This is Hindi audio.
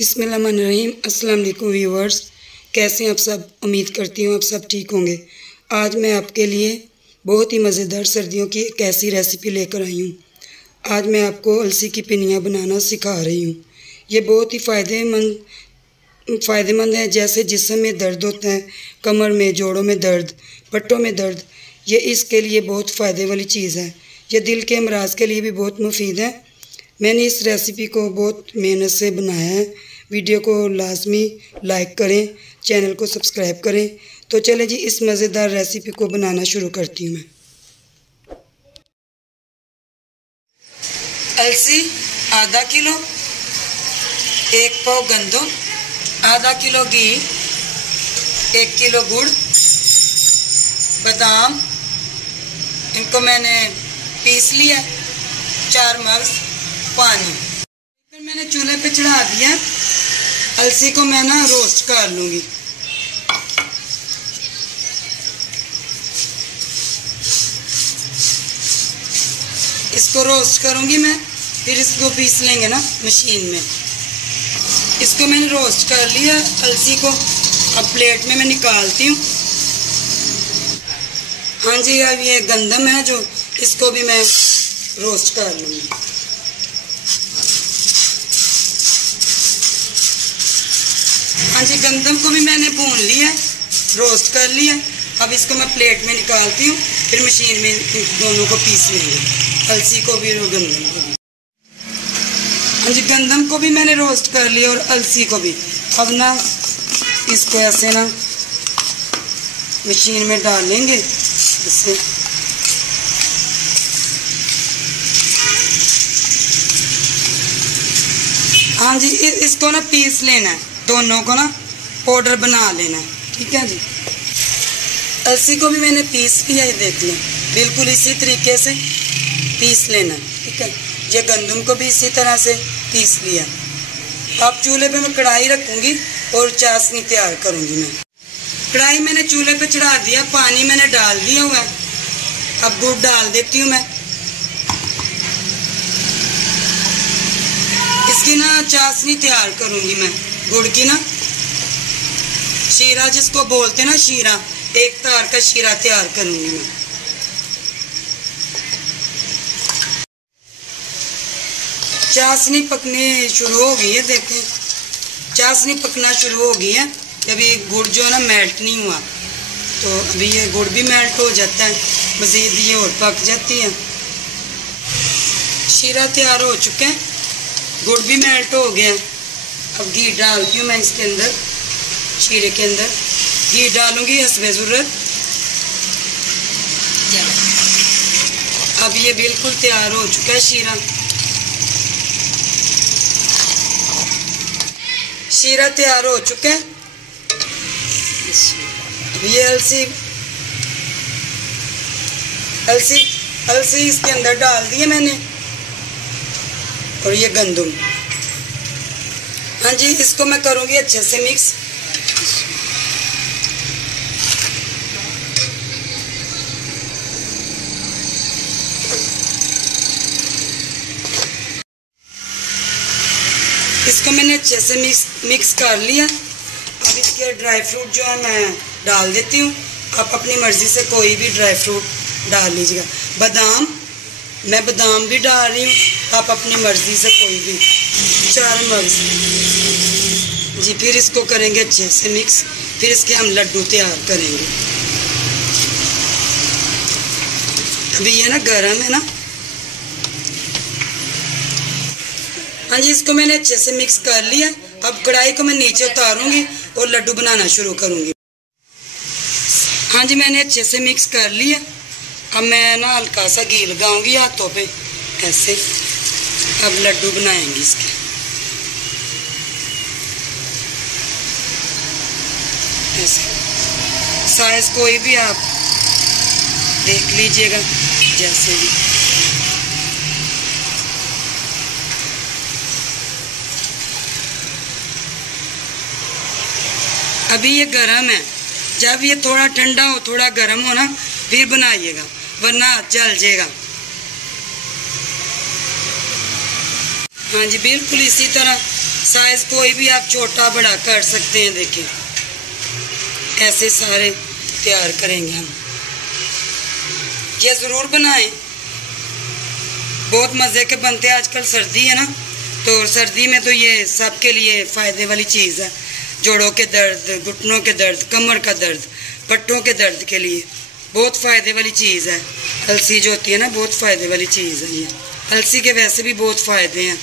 बिस्मिल्लाहिर्रहमानिर्रहीम। अस्सलाम वालेकुम व्यूवर्स, कैसे हैं आप सब। उम्मीद करती हूँ आप सब ठीक होंगे। आज मैं आपके लिए बहुत ही मज़ेदार सर्दियों की एक ऐसी रेसिपी लेकर आई हूँ। आज मैं आपको अलसी की पिनियाँ बनाना सिखा रही हूँ। ये बहुत ही फ़ायदेमंद है। जैसे जिस्म में दर्द होता है, कमर में, जोड़ों में दर्द, पट्टों में दर्द, ये इसके लिए बहुत फ़ायदे वाली चीज़ है। ये दिल के अमराज के लिए भी बहुत मुफीद है। मैंने इस रेसिपी को बहुत मेहनत से बनाया है। वीडियो को लाजमी लाइक करें, चैनल को सब्सक्राइब करें। तो चले जी, इस मज़ेदार रेसिपी को बनाना शुरू करती हूँ मैं। अलसी आधा किलो, 1 पाव गंदम, आधा किलो घी, 1 किलो गुड़, बादाम, इनको मैंने पीस लिया, 4 मग्स पानी। फिर मैंने चूल्हे पे चढ़ा दिया। अलसी को मैं ना रोस्ट कर लूँगी। इसको रोस्ट करूँगी मैं, फिर इसको पीस लेंगे ना मशीन में। इसको मैंने रोस्ट कर लिया अलसी को। अब प्लेट में मैं निकालती हूँ। हाँ जी, अब ये गंदम है जो, इसको भी मैं रोस्ट कर लूँगी। हाँ जी, गंदम को भी मैंने भून लिया, रोस्ट कर लिया। अब इसको मैं प्लेट में निकालती हूँ, फिर मशीन में दोनों को पीस लेंगे, अलसी को भी और गंदम को भी। हाँ जी, गंदम को भी मैंने रोस्ट कर लिया और अलसी को भी। अब ना इसको ऐसे ना मशीन में डाल लेंगे इससे। हाँ जी, इसको ना पीस लेना है, दोनों को ना पाउडर बना लेना है। ठीक है जी। अलसी को भी मैंने पीस लिया, ये देख लें, बिल्कुल इसी तरीके से पीस लेना है। ठीक है, ये गंदम को भी इसी तरह से पीस लिया। अब चूल्हे पे मैं कढ़ाई रखूँगी और चाशनी तैयार करूँगी मैं। कढ़ाई मैंने चूल्हे पे चढ़ा दिया, पानी मैंने डाल दिया हुआ है। अब गुड़ डाल देती हूँ मैं। इसकी ना चाशनी तैयार करूँगी मैं, गुड़ की ना, शीरा जिसको बोलते ना, शीरा, एक तार का शीरा तैयार करूँगी मैं। चाशनी पकने शुरू हो गई है, देखें चाशनी पकना शुरू हो गई है। अभी गुड़ जो है ना मेल्ट नहीं हुआ, तो अभी ये गुड़ भी मेल्ट हो जाता है, मज़ीद ये और पक जाती है। शीरा तैयार हो चुका है, गुड़ भी मेल्ट हो गया। अब घी डालती हूँ मैं इसके अंदर, शीरे के अंदर घी डालूंगी हस्बे ज़रूरत। अब ये बिल्कुल तैयार हो चुका है शीरा। शीरा तैयार हो चुका है। अब ये अलसी इसके अंदर डाल दी है मैंने, और ये गंदम। हाँ जी, इसको मैं करूँगी अच्छे से मिक्स। इसको मैंने अच्छे से मिक्स कर लिया। अब इसके ड्राई फ्रूट जो है मैं डाल देती हूँ। आप अपनी मर्ज़ी से कोई भी ड्राई फ्रूट डाल लीजिएगा। बादाम, मैं बादाम भी डाल रही हूँ, आप अपनी मर्ज़ी से कोई भी। 4 मग्स जी। फिर इसको करेंगे अच्छे से मिक्स, फिर इसके हम लड्डू तैयार करेंगे। अभी ये ना गर्म है ना। हाँ जी, इसको मैंने अच्छे से मिक्स कर लिया। अब कढ़ाई को मैं नीचे उतारूंगी और लड्डू बनाना शुरू करूंगी। हाँ जी, मैंने अच्छे से मिक्स कर लिया। अब मैं ना हल्का सा घी लगाऊंगी हाथों पे ऐसे। अब लड्डू बनाएंगे इसके। ऐसे साइज कोई भी आप देख लीजिएगा, जैसे भी। अभी ये गरम है, जब ये थोड़ा ठंडा हो, थोड़ा गरम हो ना, फिर बनाइएगा, वरना जल जाएगा। हाँ जी, बिल्कुल इसी तरह साइज कोई भी आप छोटा बड़ा कर सकते हैं। देखिए ऐसे सारे तैयार करेंगे हम। ये ज़रूर बनाएं, बहुत मज़े के बनते हैं। आजकल सर्दी है ना, तो सर्दी में तो ये सबके लिए फ़ायदे वाली चीज़ है। जोड़ों के दर्द, घुटनों के दर्द, कमर का दर्द, पट्टों के दर्द के लिए बहुत फ़ायदे वाली चीज़ है। अलसी जो होती है ना, बहुत फ़ायदे वाली चीज़ है ये। अलसी के वैसे भी बहुत फ़ायदे हैं।